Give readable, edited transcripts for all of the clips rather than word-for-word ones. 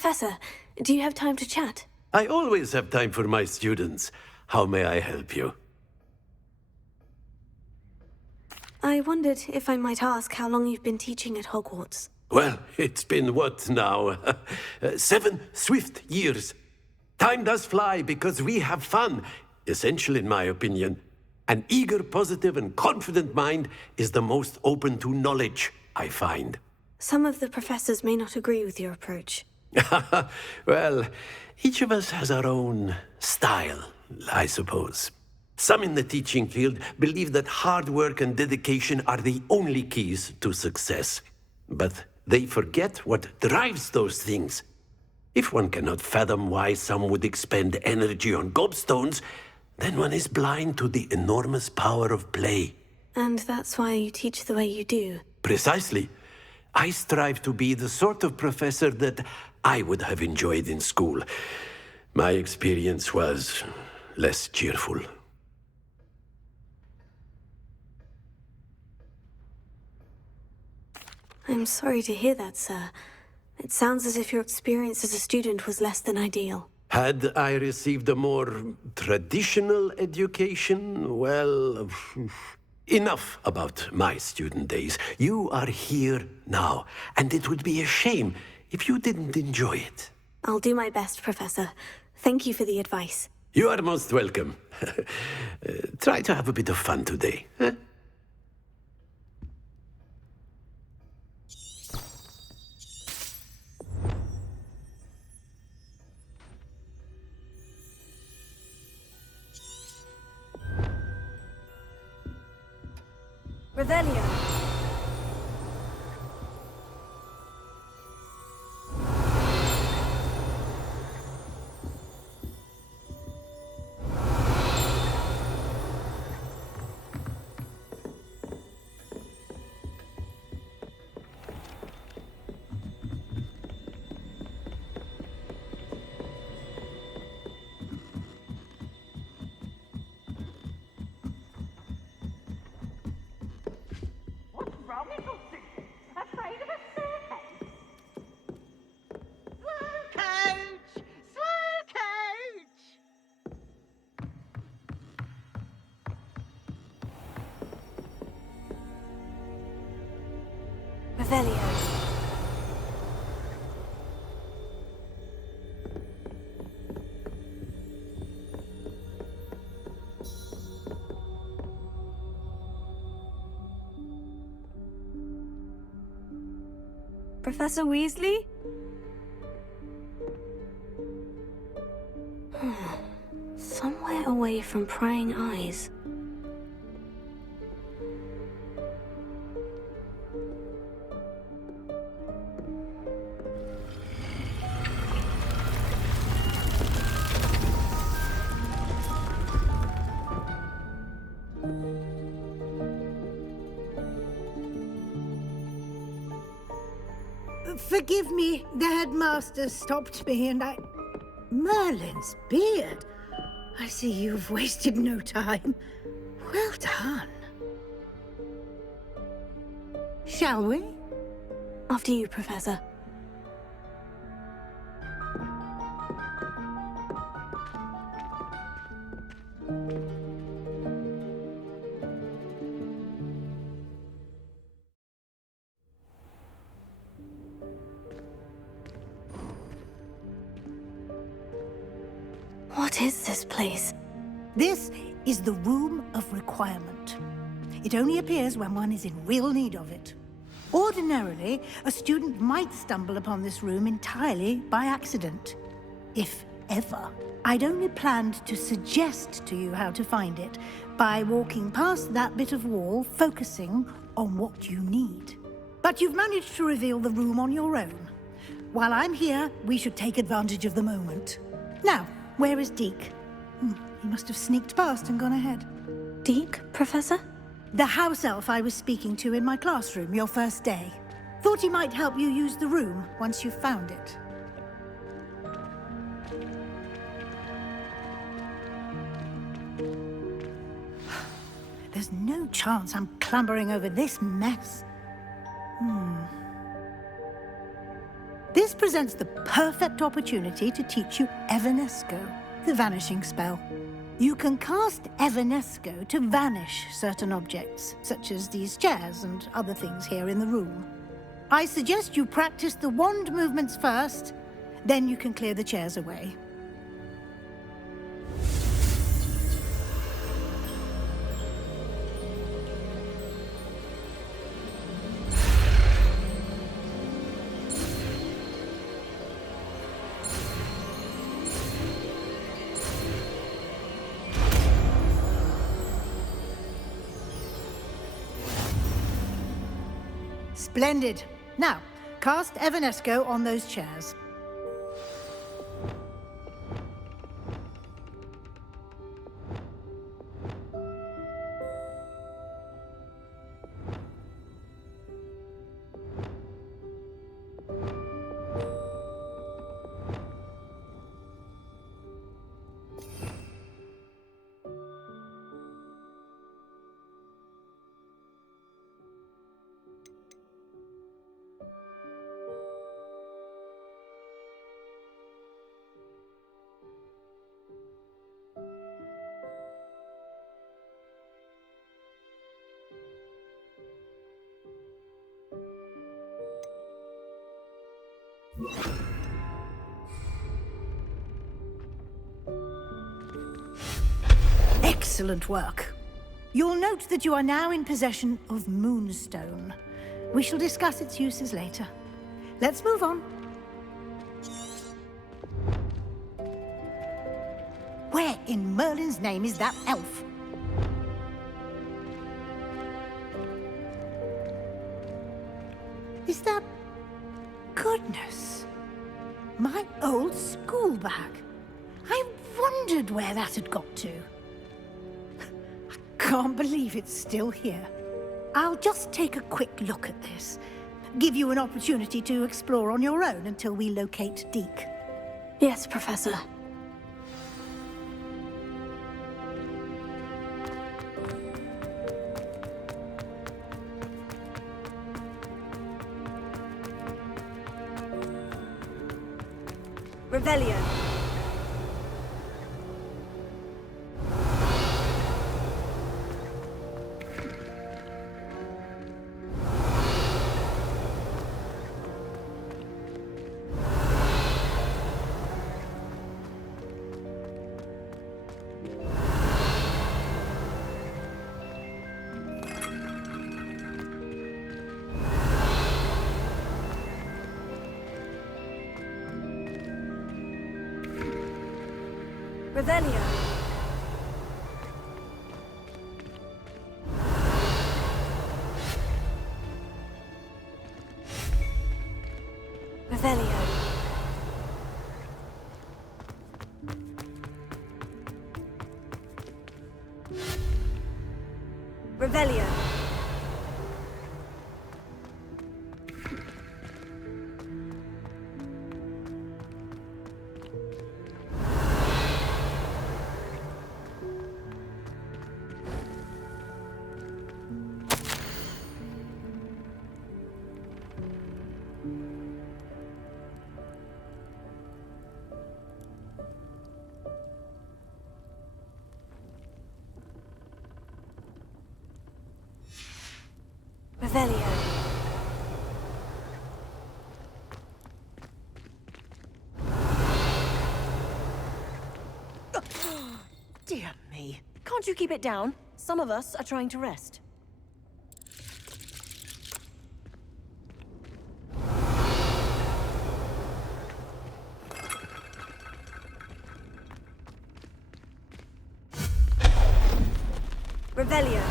Professor, do you have time to chat? I always have time for my students. How may I help you? I wondered if I might ask how long you've been teaching at Hogwarts. Well, it's been what now? 7 swift years. Time does fly because we have fun. Essential, in my opinion. An eager, positive, and confident mind is the most open to knowledge, I find. Some of the professors may not agree with your approach. Well, each of us has our own style, I suppose. Some in the teaching field believe that hard work and dedication are the only keys to success. But they forget what drives those things. If one cannot fathom why some would expend energy on gobstones, then one is blind to the enormous power of play. And that's why you teach the way you do. Precisely. I strive to be the sort of professor that I would have enjoyed in school. My experience was less cheerful. I'm sorry to hear that, sir. It sounds as if your experience as a student was less than ideal. Had I received a more traditional education, well, enough about my student days. You are here now, and it would be a shame if you didn't enjoy it. I'll do my best, Professor. Thank you for the advice. You are most welcome. Try to have a bit of fun today. Huh? Revelio. Revelio. Professor Weasley? Somewhere away from prying eyes. Forgive me, the headmaster stopped me and I... Merlin's beard! I see you've wasted no time. Well done. Shall we? After you, Professor. What is this place? This is the Room of Requirement. It only appears when one is in real need of it. Ordinarily, a student might stumble upon this room entirely by accident. If ever. I'd only planned to suggest to you how to find it by walking past that bit of wall, focusing on what you need. But you've managed to reveal the room on your own. While I'm here, we should take advantage of the moment. Now, where is Deke? He must have sneaked past and gone ahead. Deke, Professor? The house elf I was speaking to in my classroom your first day. Thought he might help you use the room once you've found it. There's no chance I'm clambering over this mess. This presents the perfect opportunity to teach you Evanesco, the vanishing spell. You can cast Evanesco to vanish certain objects, such as these chairs and other things here in the room. I suggest you practice the wand movements first, then you can clear the chairs away. Splendid. Now, cast Evanesco on those chairs. Excellent work. You'll note that you are now in possession of Moonstone. We shall discuss its uses later. Let's move on. Where in Merlin's name is that elf? Is that... Goodness. My old school bag. I wondered where that had got to. I can't believe it's still here. I'll just take a quick look at this. Give you an opportunity to explore on your own until we locate Deke. Yes, Professor. Revelio. Revelio. Revelio. Revelio. Revelio. Dear me. Can't you keep it down? Some of us are trying to rest. Revelio.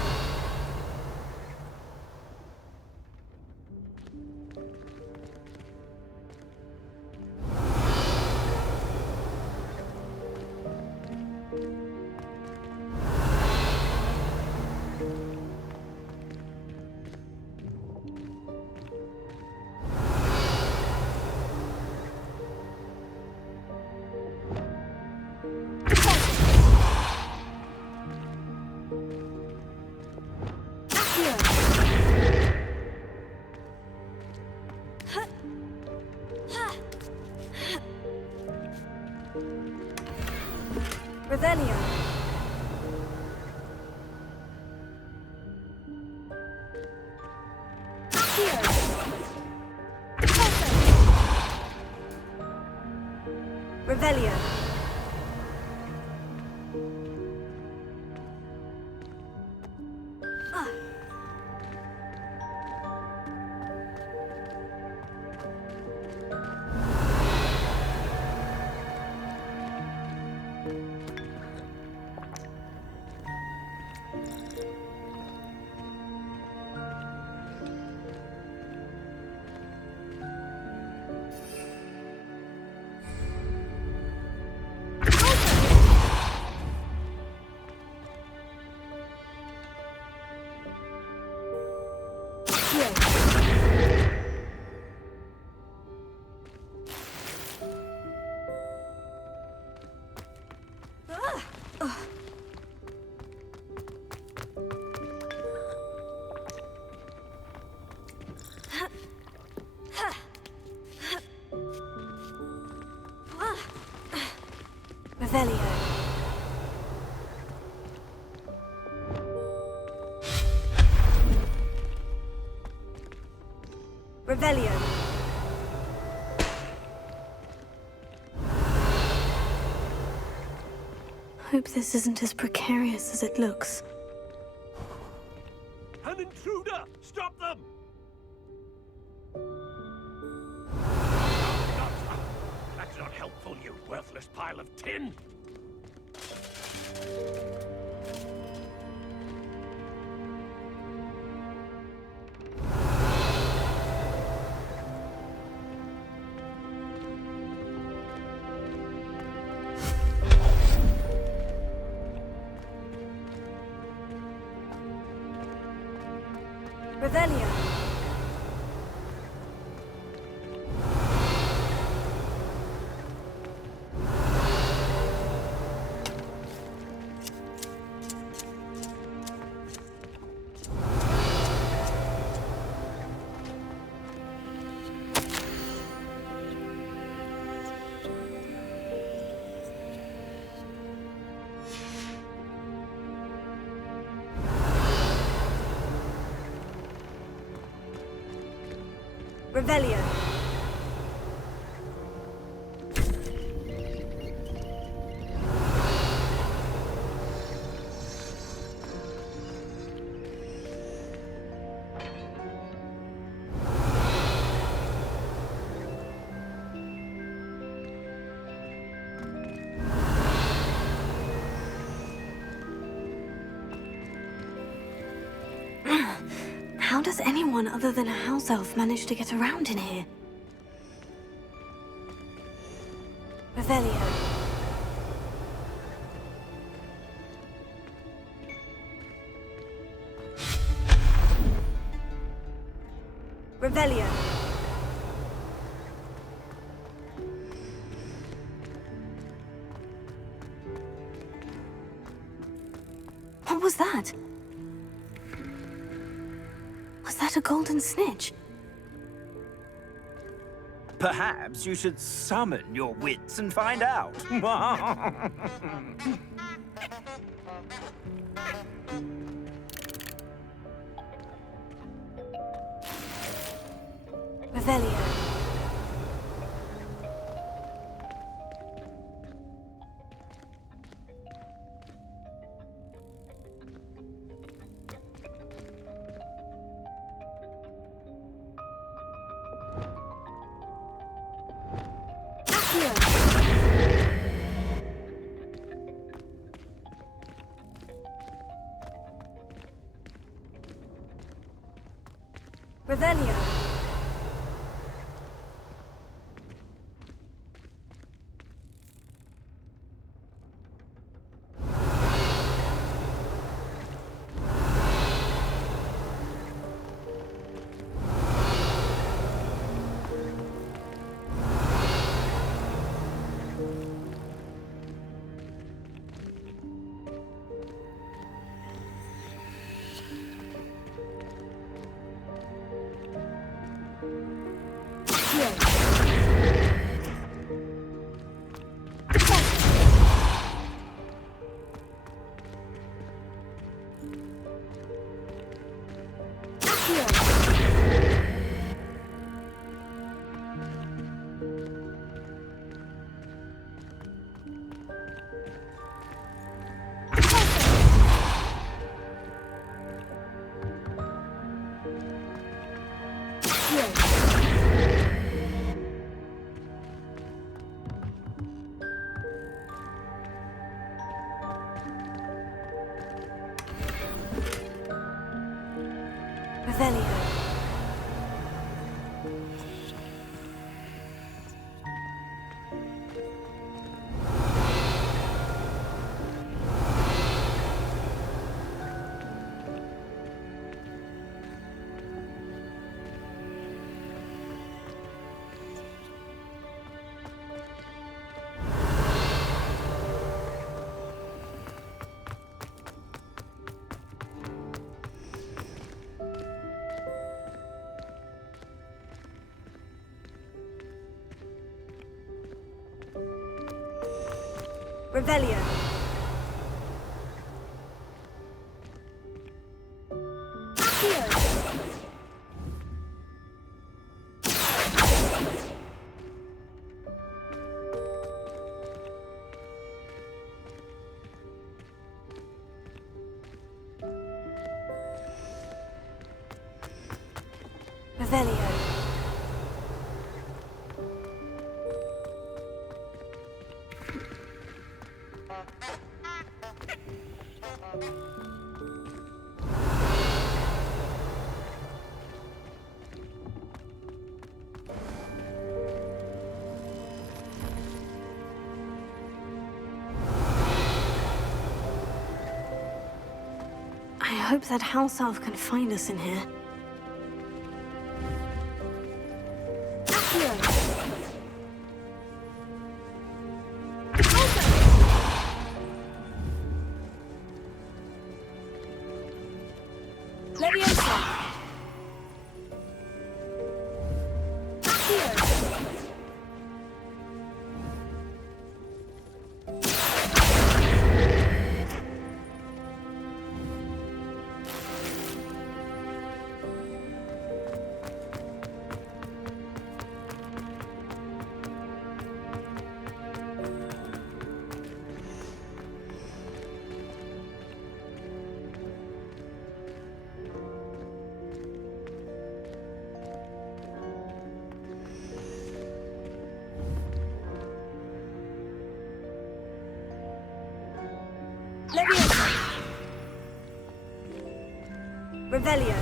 Revelio. Revelio. Revelio. Revelio. Hope this isn't as precarious as it looks. An intruder! Stop them! That's not helpful, you worthless pile of tin! Revelio. Revelio. How does anyone other than a house elf manage to get around in here? Revelio. Revelio. What was that? Was that a golden snitch? Perhaps you should summon your wits and find out. Revelio. Revelio. Revelio. Revelio. Revelio. I hope that house elf can find us in here. Revelio.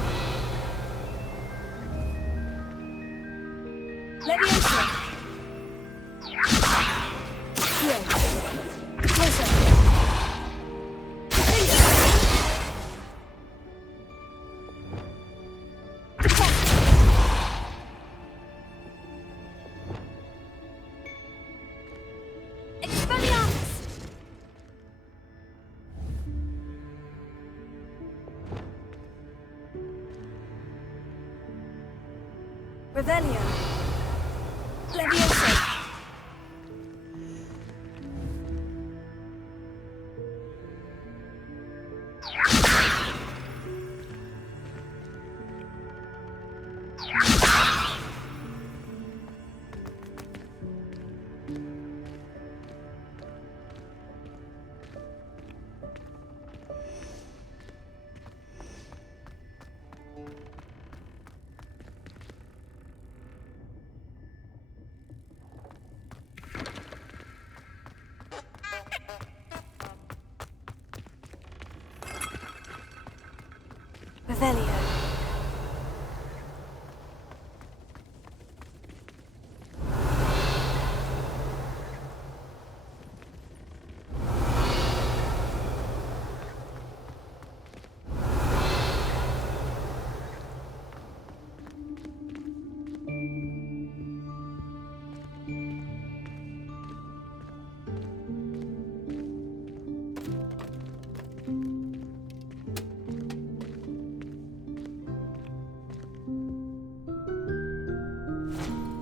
Leviosa. Here. Closer. Expelliarmus. Revelio. Leviosa. Revelio.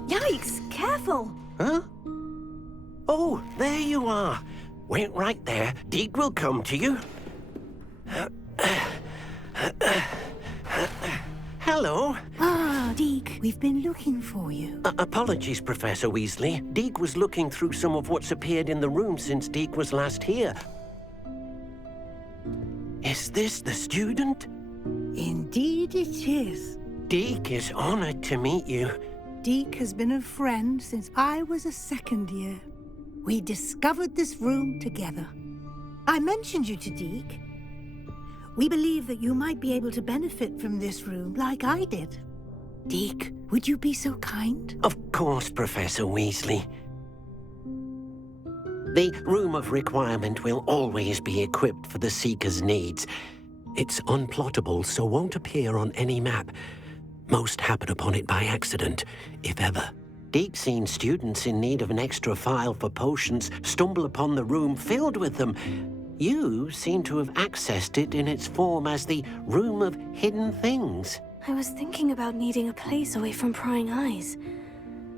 Yikes! Careful! Huh? Oh, there you are. Wait right there. Deke will come to you. Hello. Ah, Deke, we've been looking for you. Apologies, Professor Weasley. Deke was looking through some of what's appeared in the room since Deke was last here. Is this the student? Indeed it is. Deke is honored to meet you. Deke has been a friend since I was a second year. We discovered this room together. I mentioned you to Deke. We believe that you might be able to benefit from this room like I did. Deke, would you be so kind? Of course, Professor Weasley. The Room of Requirement will always be equipped for the Seeker's needs. It's unplottable, so won't appear on any map. Most happen upon it by accident, if ever. Deke's seen students in need of an extra file for potions stumble upon the room filled with them. You seem to have accessed it in its form as the Room of Hidden Things. I was thinking about needing a place away from prying eyes.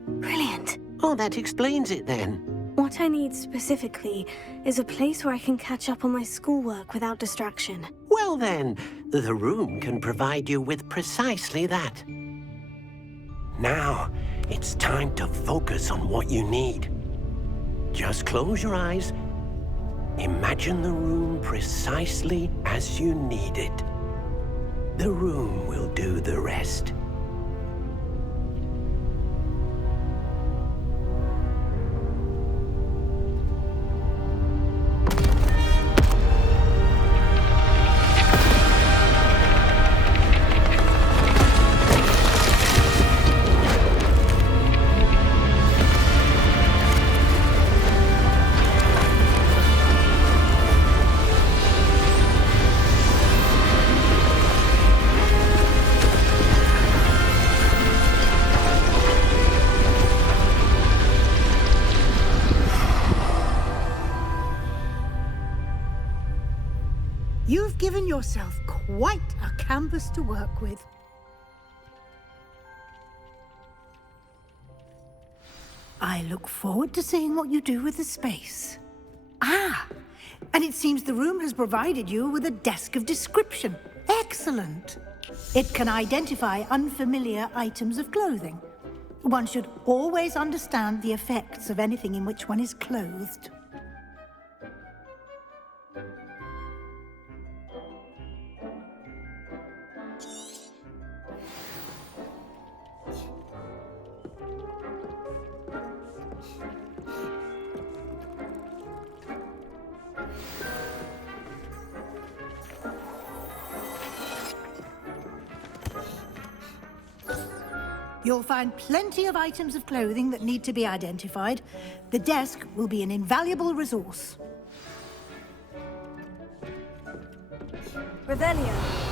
Brilliant. Oh, that explains it then. What I need specifically is a place where I can catch up on my schoolwork without distraction. Well then, the room can provide you with precisely that. Now, it's time to focus on what you need. Just close your eyes. Imagine the room precisely as you need it. The room will do the rest. You've given yourself quite a canvas to work with. I look forward to seeing what you do with the space. Ah, and it seems the room has provided you with a desk of description. Excellent. It can identify unfamiliar items of clothing. One should always understand the effects of anything in which one is clothed. You'll find plenty of items of clothing that need to be identified. The desk will be an invaluable resource. Revelio.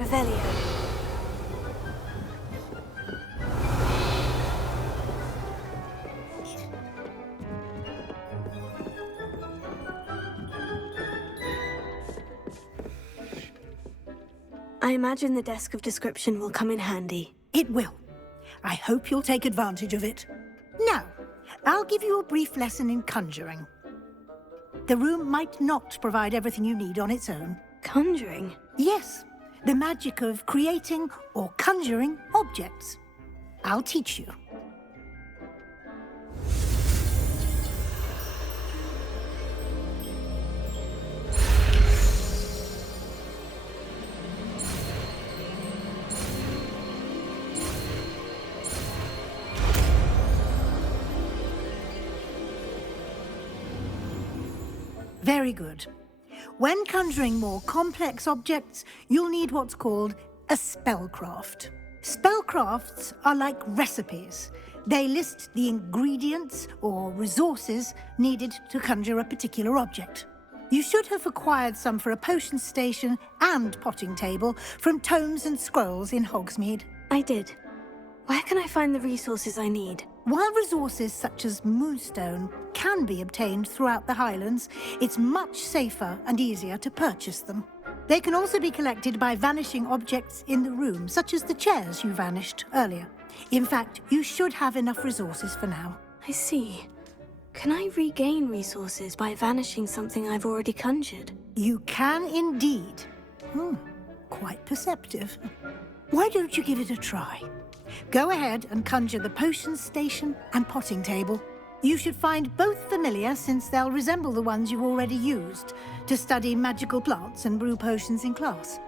Revelio. I imagine the desk of description will come in handy. It will. I hope you'll take advantage of it. Now, I'll give you a brief lesson in conjuring. The room might not provide everything you need on its own. Conjuring? Yes, the magic of creating or conjuring objects. I'll teach you. Very good. When conjuring more complex objects, you'll need what's called a spellcraft. Spellcrafts are like recipes. They list the ingredients or resources needed to conjure a particular object. You should have acquired some for a potion station and potting table from tomes and scrolls in Hogsmeade. I did. Where can I find the resources I need? While resources such as moonstone can be obtained throughout the Highlands, it's much safer and easier to purchase them. They can also be collected by vanishing objects in the room, such as the chairs you vanished earlier. In fact, you should have enough resources for now. I see. Can I regain resources by vanishing something I've already conjured? You can indeed. Quite perceptive. Why don't you give it a try? Go ahead and conjure the potions station and potting table. You should find both familiar, since they'll resemble the ones you've already used to study magical plants and brew potions in class.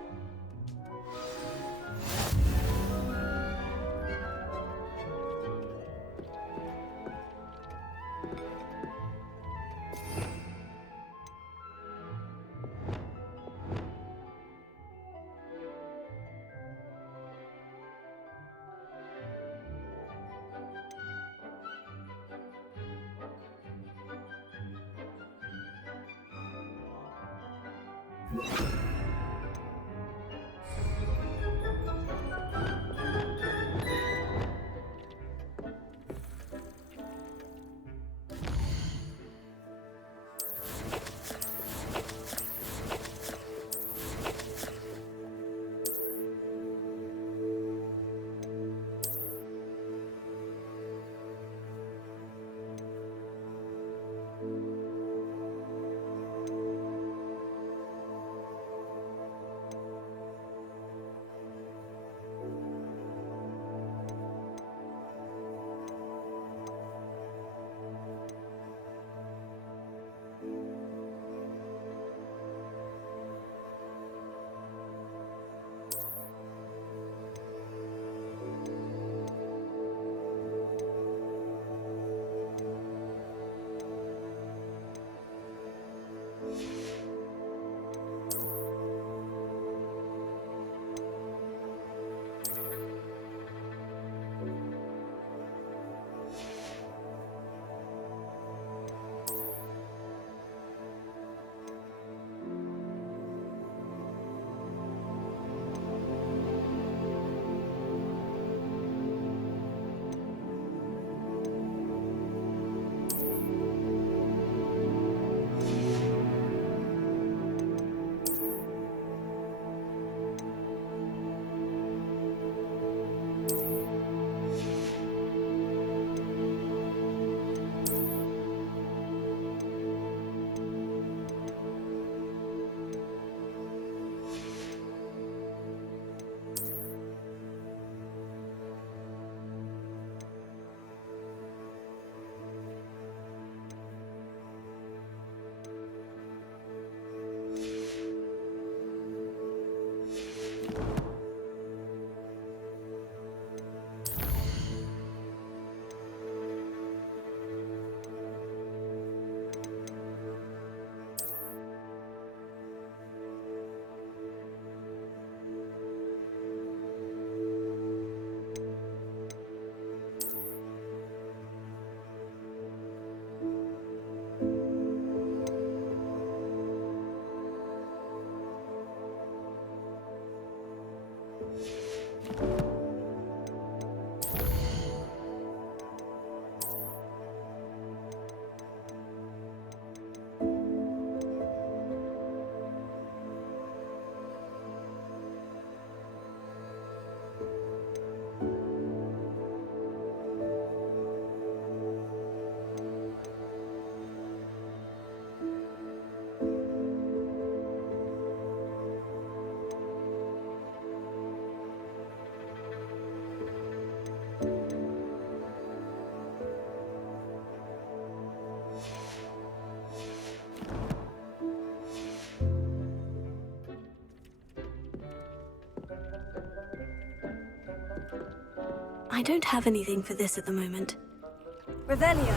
I don't have anything for this at the moment. Revelio.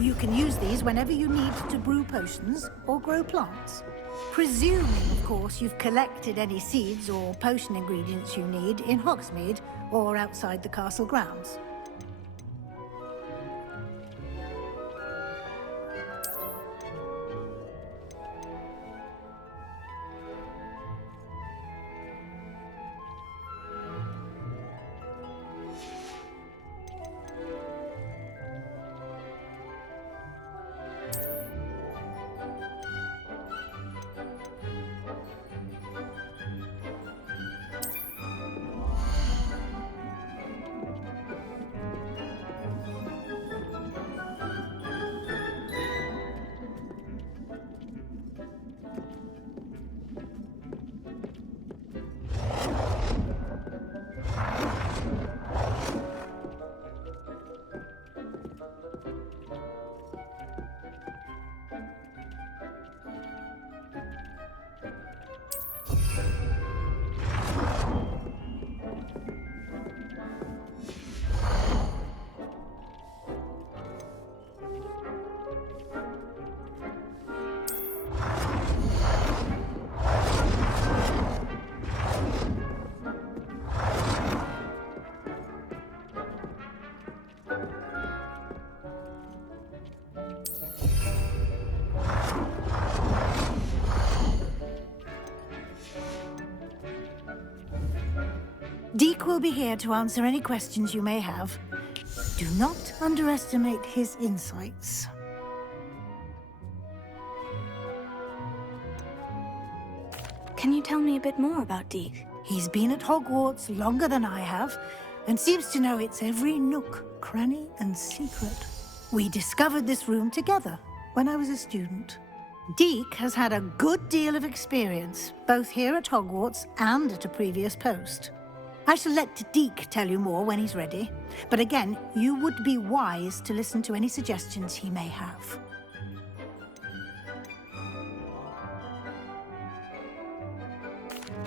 You can use these whenever you need to brew potions or grow plants. Presuming, of course, you've collected any seeds or potion ingredients you need in Hogsmeade or outside the castle grounds. Deke will be here to answer any questions you may have. Do not underestimate his insights. Can you tell me a bit more about Deke? He's been at Hogwarts longer than I have, and seems to know its every nook, cranny, and secret. We discovered this room together when I was a student. Deke has had a good deal of experience, both here at Hogwarts and at a previous post. I shall let Deke tell you more when he's ready, but again, you would be wise to listen to any suggestions he may have.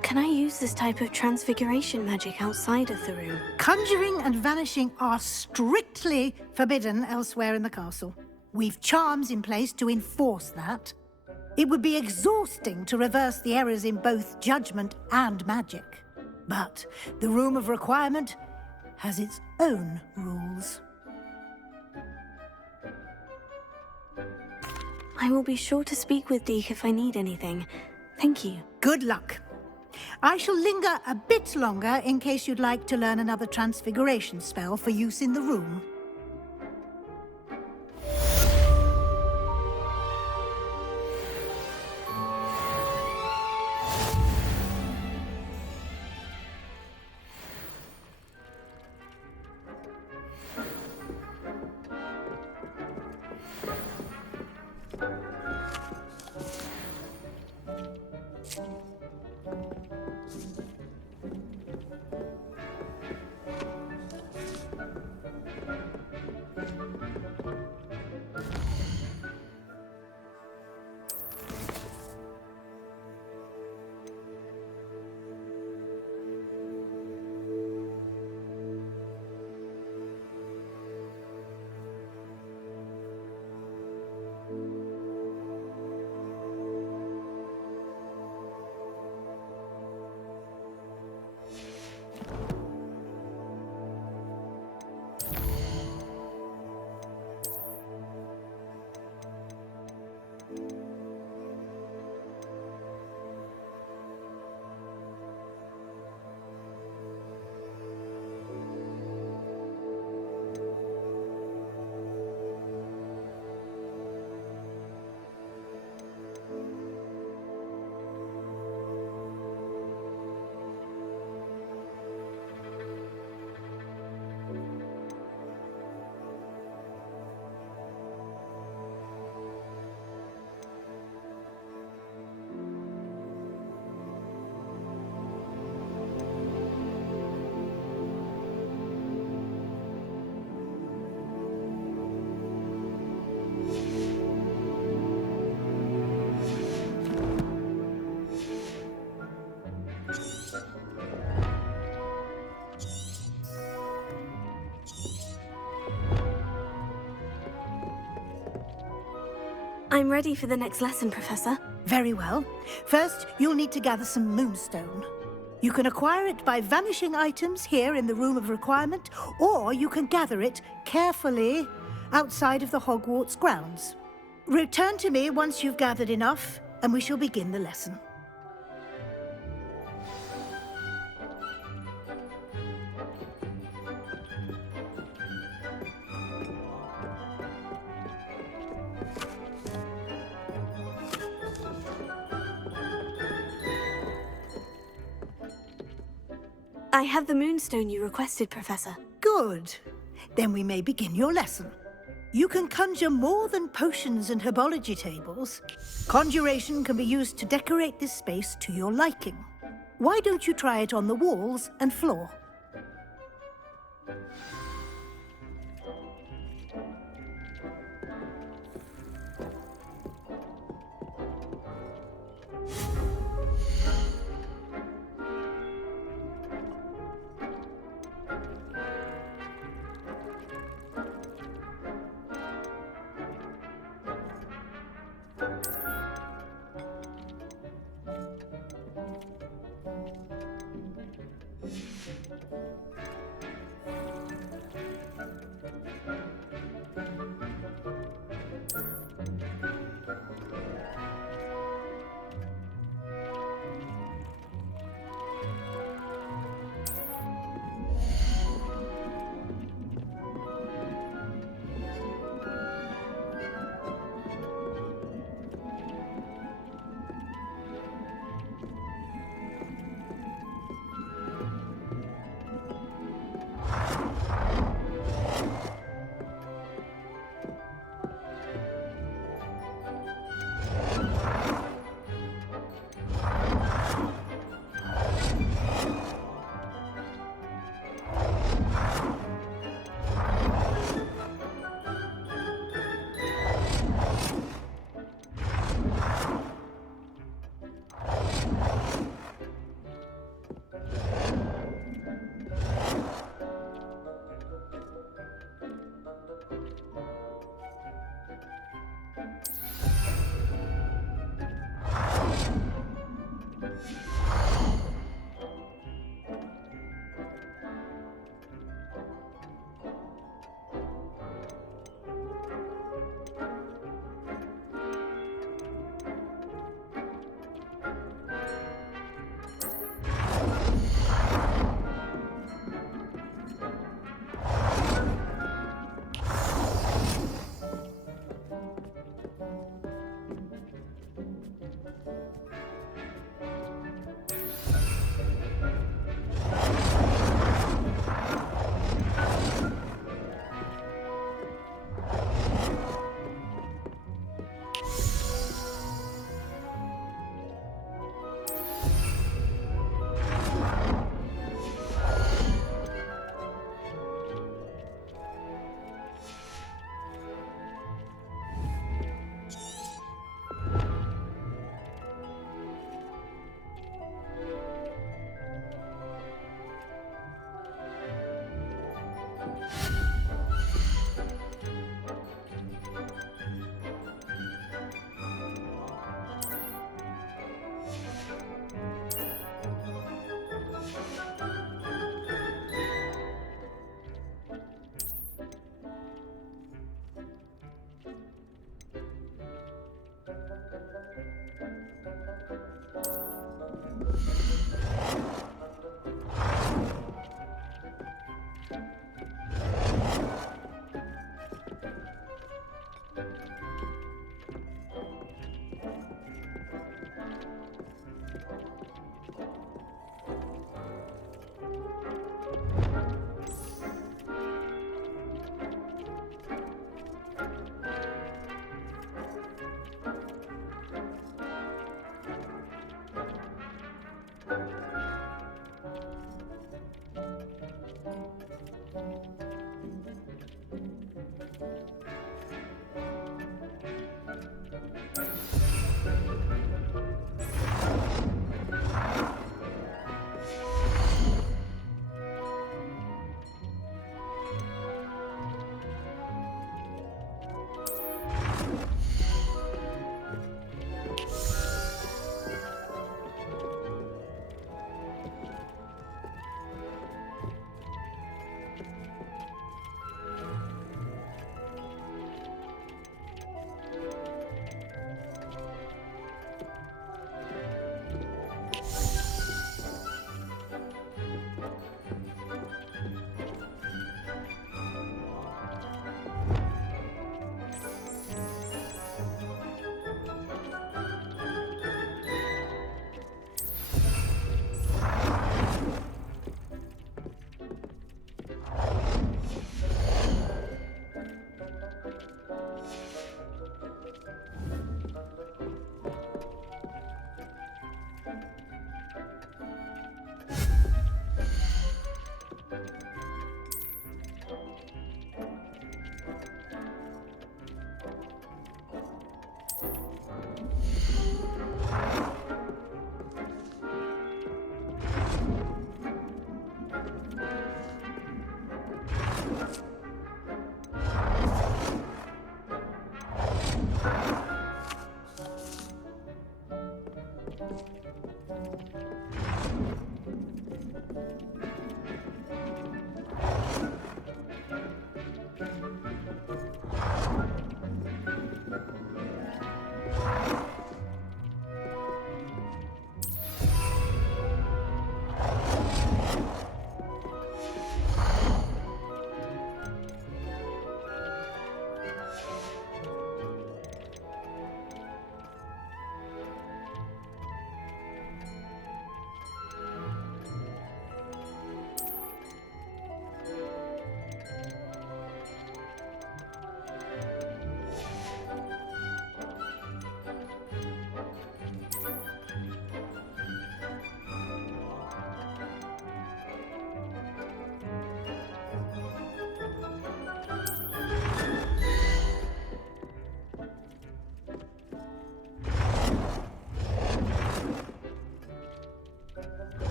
Can I use this type of transfiguration magic outside of the room? Conjuring and vanishing are strictly forbidden elsewhere in the castle. We've charms in place to enforce that. It would be exhausting to reverse the errors in both judgment and magic. But the Room of Requirement has its own rules. I will be sure to speak with Deke if I need anything. Thank you. Good luck. I shall linger a bit longer in case you'd like to learn another transfiguration spell for use in the room. I'm ready for the next lesson, Professor. Very well. First, you'll need to gather some moonstone. You can acquire it by vanishing items here in the Room of Requirement, or you can gather it carefully outside of the Hogwarts grounds. Return to me once you've gathered enough, and we shall begin the lesson. I have the moonstone you requested, Professor. Good. Then we may begin your lesson. You can conjure more than potions and herbology tables. Conjuration can be used to decorate this space to your liking. Why don't you try it on the walls and floor?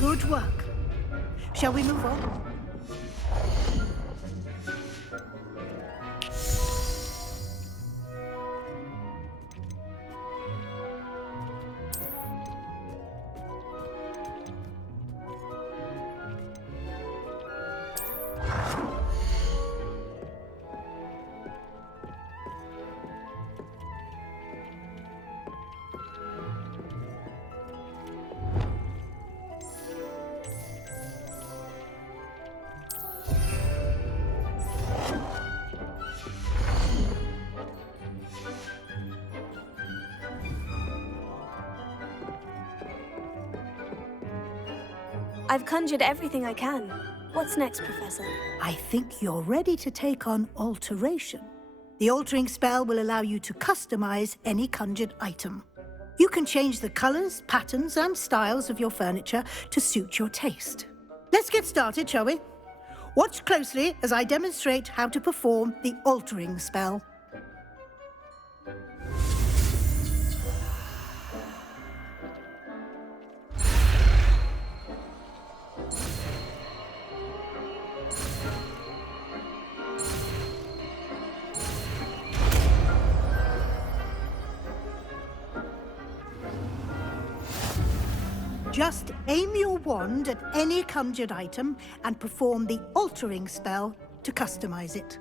Good work. Shall we move on? I've conjured everything I can. What's next, Professor? I think you're ready to take on alteration. The altering spell will allow you to customize any conjured item. You can change the colors, patterns, and styles of your furniture to suit your taste. Let's get started, shall we? Watch closely as I demonstrate how to perform the altering spell. Just aim your wand at any conjured item and perform the altering spell to customize it.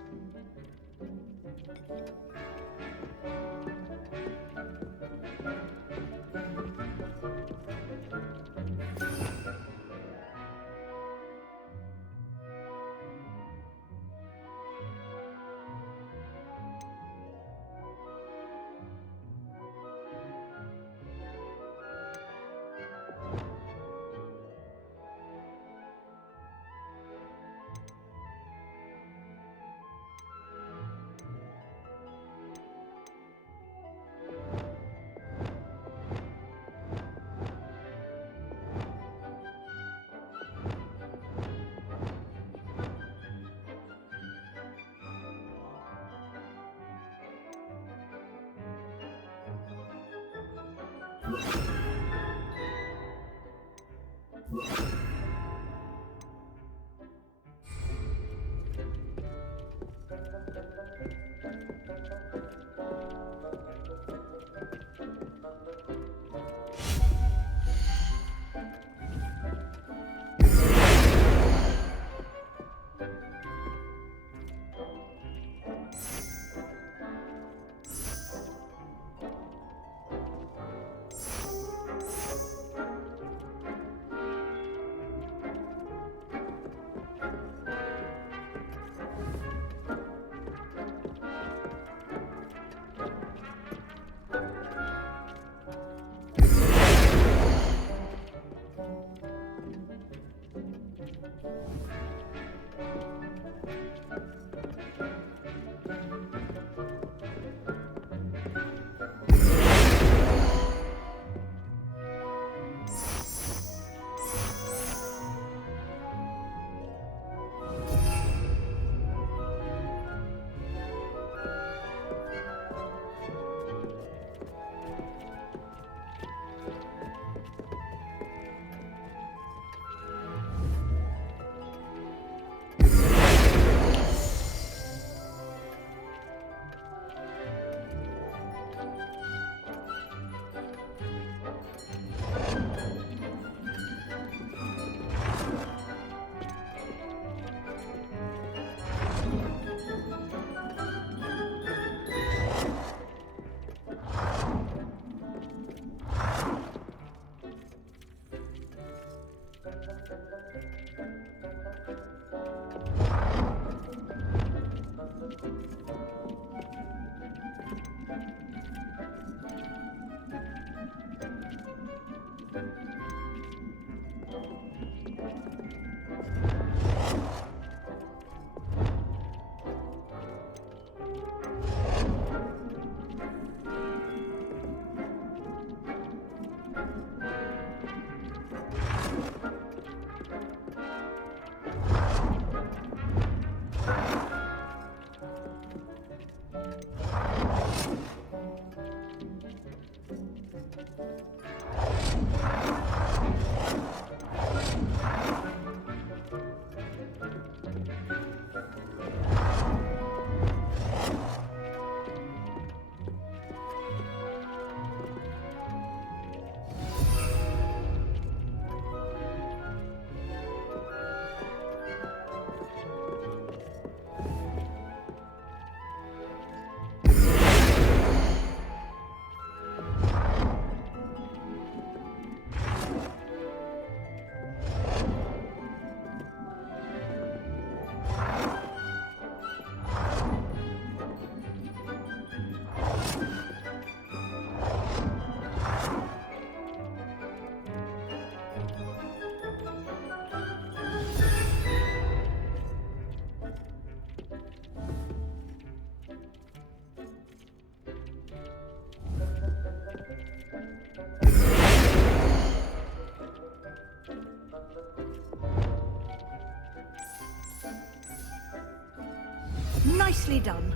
Nicely done.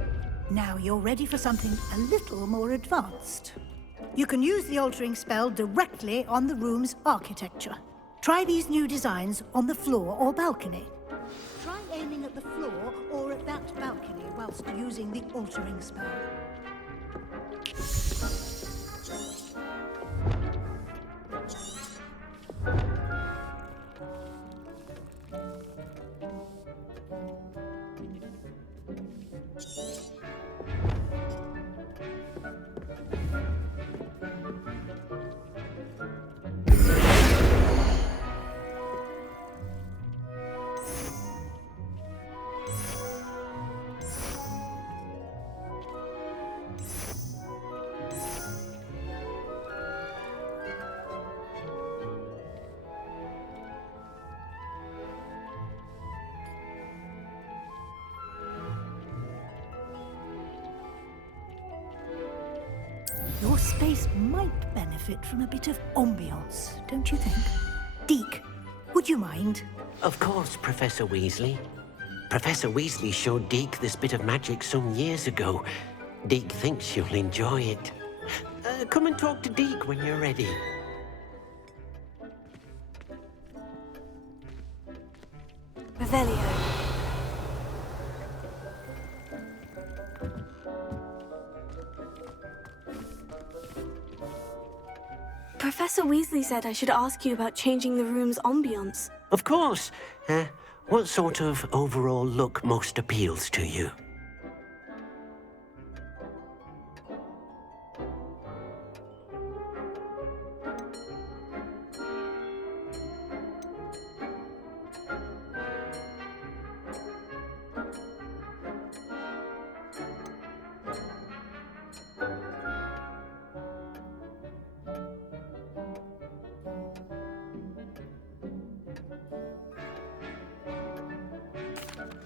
Now you're ready for something a little more advanced. You can use the altering spell directly on the room's architecture. Try these new designs on the floor or balcony. Try aiming at the floor or at that balcony whilst using the altering spell. Your space might benefit from a bit of ambiance, don't you think? Deke, would you mind? Of course, Professor Weasley. Professor Weasley showed Deke this bit of magic some years ago. Deke thinks you'll enjoy it. Come and talk to Deke when you're ready. Revelio. Professor Weasley said I should ask you about changing the room's ambiance. Of course. What sort of overall look most appeals to you?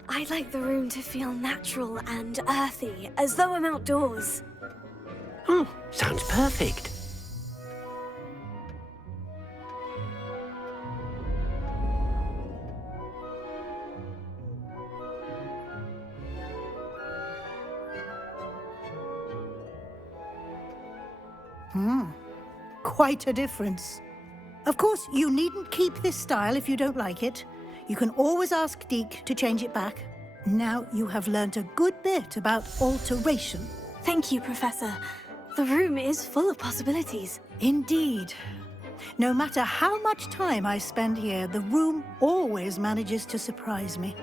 I'd like the room to feel natural and earthy, as though I'm outdoors. Oh, sounds perfect. Quite a difference. Of course, you needn't keep this style if you don't like it. You can always ask Deke to change it back. Now you have learnt a good bit about alteration. Thank you, Professor. The room is full of possibilities. Indeed. No matter how much time I spend here, the room always manages to surprise me.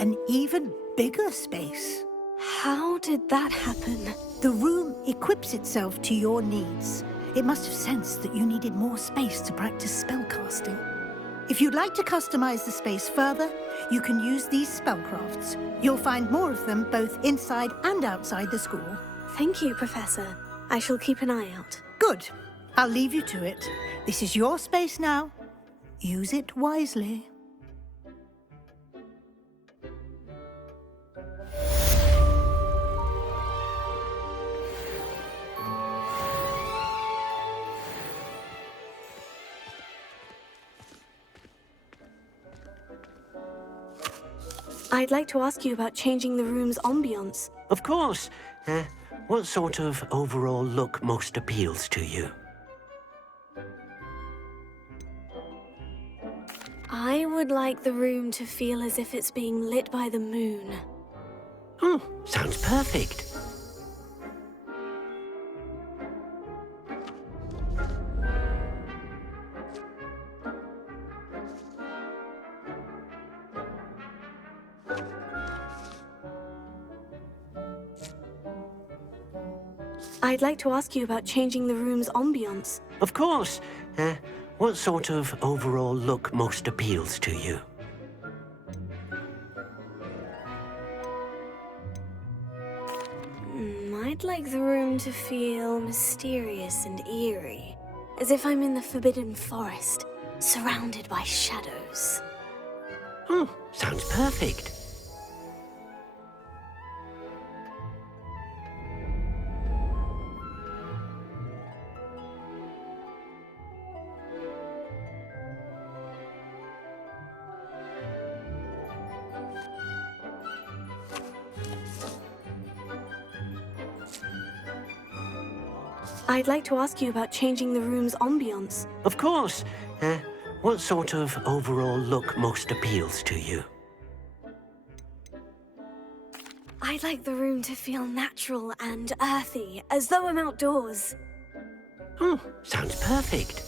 An even bigger space. How did that happen? The room equips itself to your needs. It must have sensed that you needed more space to practice spellcasting. If you'd like to customize the space further, you can use these spellcrafts. You'll find more of them both inside and outside the school. Thank you, Professor. I shall keep an eye out. Good. I'll leave you to it. This is your space now. Use it wisely. I'd like to ask you about changing the room's ambiance. Of course. What sort of overall look most appeals to you? I would like the room to feel as if it's being lit by the moon. Oh, sounds perfect. I'd like to ask you about changing the room's ambiance. Of course. what sort of overall look most appeals to you? I'd like the room to feel mysterious and eerie, as if I'm in the Forbidden Forest, surrounded by shadows. Sounds perfect. I'd like to ask you about changing the room's ambiance. Of course. What sort of overall look most appeals to you? I'd like the room to feel natural and earthy, as though I'm outdoors. Sounds perfect.